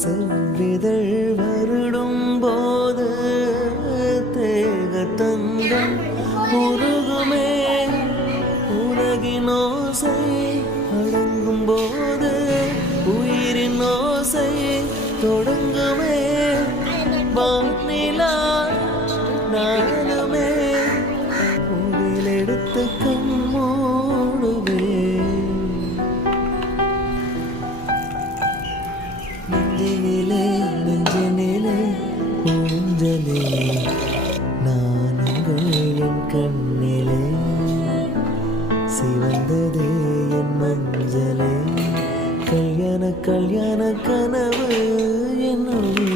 செவ்விதழ் வருடும் போது தேக தங்கம் உருகுமே. உலகின் ஓசை அடங்கும் போது உயிரின் ஓசை தொடங்குமே. வானிலா நானுமே கோவில் எடுத்து கண்மூடுவே. நெஞ்சினிலே ஊஞ்சலே நானுங்கள் என் கண்ணிலே. சிவந்ததே என் மஞ்சளே கல்யாண கல்யாண கனவு என்னுள்